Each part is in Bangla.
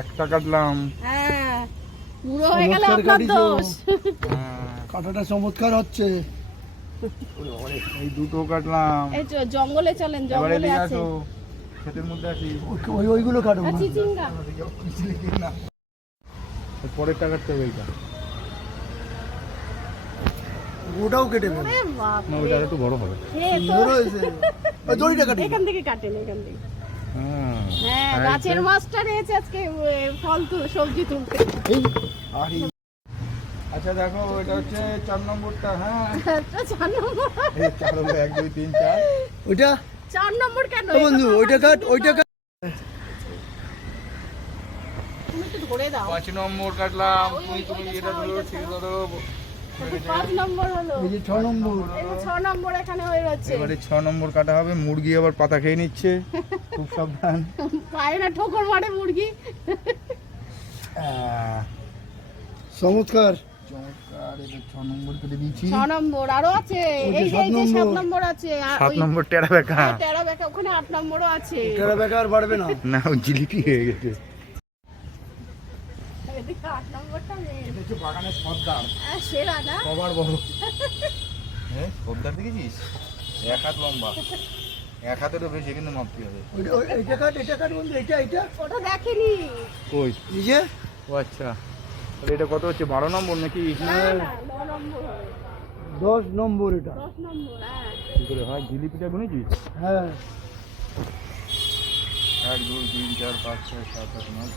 একটা কাটলাম। হ্যাঁ পুরো হয়ে গেল আপনার দোষ। কাটাটা চমৎকার হচ্ছে। এই দুটো কাটলাম। এই তো জঙ্গলে চলেন, জঙ্গলে আছে। ক্ষেতের মধ্যে আছি। ওইগুলো কাটো না। চিচিঙ্গা পরেরটা কাটতে হবে। এইটা ওটাও কেটে দেবে। ওরে বাপ না, ওইটা একটু বড় হবে। বড় হয়েছে। ওই দড়িটা কাটে। এখান থেকে কাটেন, এখান থেকে। হ্যাঁ হ্যাঁ গাছের মাছটা রয়েছে আজকে ফল সবজি তুলতে। আচ্ছা দেখো এটা হচ্ছে 4 নম্বরটা। হ্যাঁ 4 নম্বর। এই 4 হলো 1 2 3 4। ওইটা 4 নম্বর কেন বন্ধু? ওইটা কাট, ওইটা কাট। তুমি একটু ধরে দাও। 5 নম্বর কাটলাম। তুমি এটা ধরো, ঠিক ধরো। 5 নম্বর হলো। এই যে 6 নম্বর। এই যে 6 নম্বর এখানে হয়ে রয়েছে। এবারে 6 নম্বর কাটা হবে। মুরগি আবার পাতা খেয়ে নিচ্ছে, খুব সাবধান। পায়ে না ঠোকর মারে মুরগি। চমৎকার। চমৎকার। এটা 6 নম্বর কেটে দিয়েছি। 6 নম্বর আরো আছে। এই যে 7 নম্বর আছে। 7 নম্বর টেরা বেকা। টেরা বেকা ওখানে 8 নম্বরও আছে। টেরা বেকার বাড়বে না। না, ও জিলিপি হয়ে গেছে। এদিকে 8 নম্বরটা নেই। এটা হচ্ছে বাগানের সর্দার। সেরা না? সবার বড়। হ্যাঁ সর্দার দেখেছিস? 1 হাত লম্বা। 1 হাতেরও বেশি, কিন্তু মাপতে হবে। এইটা কাট, এটা কাট বন্ধু। এটা ওটা দেখেনি। কই? নিজে ও আচ্ছা, তাহলে এটা কত হচ্ছে? 12 নম্বর নাকি? না না 9 নম্বর হবে। 10 নম্বর এটা। 10 নম্বর। হ্যাঁ কি করে হয়? জিলিপিটা গুনেছিস? হ্যাঁ 1 2 3 4 5 6 7 8 9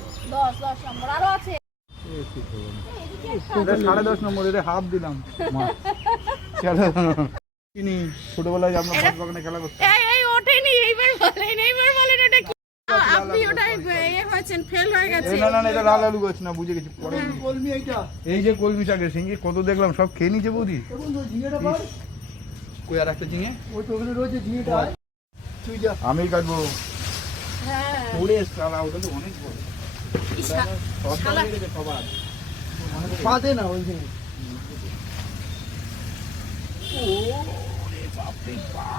10 নম্বর আরো আছে। 10 নম্বর। এটা হাফ দিলাম। চলো চিনি। ছোটবেলায় আমরা বাগানে খেলা করতাম। এই ওঠেনি, এইবার বলেন এটা কি? আপনি ওটা হয়েছেন, ফেল হয়ে গেছে। না না না, এটা লাল আলু গাছ না, বুঝে গেছি পরে। কলমি এইটা। এই যে কলমি শাকের সিঙ্গি কত দেখলাম, সব খেয়ে নিচ্ছে বৌদি। বন্ধু ঝিঙেটা পার। কই আর একটা ঝিঙে? ওই তো ওখানে রয়েছে ঝিঙেটা। তুই যা। আমি কাটবো। হ্যাঁ ওরে শালা, ওটা তো অনেক বড়। শালা। সবার পাতে না ওই ঝিঙে।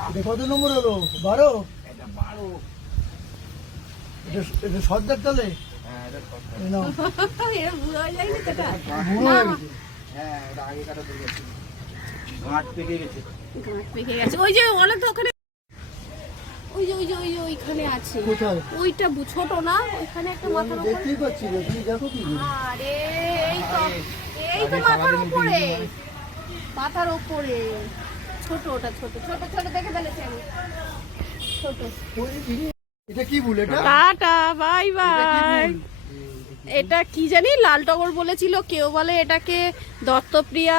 এটা কত নম্বর হলো? 12। এটা 12। এটা সর্দার তালে। হ্যাঁ এটা সস্তা। এই নাও। এর বুড়ো হয়ে যায়নি তো এটা? বুড়ো হয়ে গেছে। হ্যাঁ এটা আগে কাটা পড়ে গেছে, গাঁট পেকে গেছে। গাঁট পেকে গেছে। ওই যে বলে তো ওখানে, ওই যে ওইখানে আছে। কোথায়? ওইটা ছোট না, ওইখানে একটা মাথার উপরে। দেখতেই পাচ্ছি না, তুমি দেখো কি করে? আরে এই তো মাথার উপরে, মাথার উপরে ছোট, ওটা ছোট ছোট ছোট দেখে ফেলেছি আমি। ছোট। ওই ঝিঙে। এটা কি বলে এটা? টাটা বাই এটা কি বাই। ফুল? এটা কি জানি, লাল টগর বলেছিল, কেউ বলে এটাকে দত্তপ্রিয়া।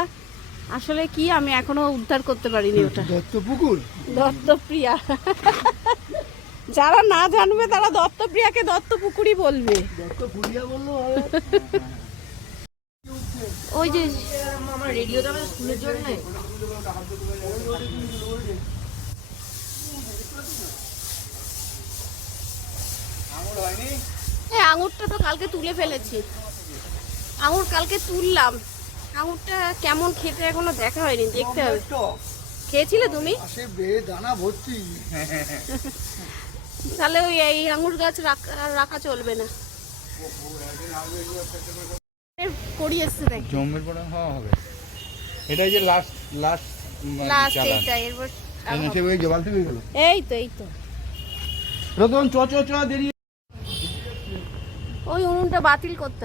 আসলে কি আমি এখনো উদ্ধার করতে পারিনি ওটা। দত্তপুকুর। দত্তপ্রিয়া। যারা না জানবে তারা দত্তপ্রিয়াকে দত্তপুকুরই বলবে। দত্তপুরিয়া বললো হবে। ওই যে আমার রেডিও যাবে স্কুলের জন্য। আঙুর হয়নি? এই আঙুরটা তো কালকে তুলে ফেলেছি। আঙুর কালকে তুললাম। আঙুরটা কেমন খেতে এখনো দেখা হয়নি, দেখতে হবে। খেয়েছিলে তুমি? আসে বে দানা ভর্তি। তাহলে ওই এই আঙুর গাছ রাখা চলবে না। করি এসছে নাকি? জমের পরে হওয়া হবে। এটাই যে লাস্ট লাস্ট এইটা, এরপর ওই জবাল থেকে গেল। এই তো রতন চ চ চ দেরি। ওই উনুনটা বাতিল করতে।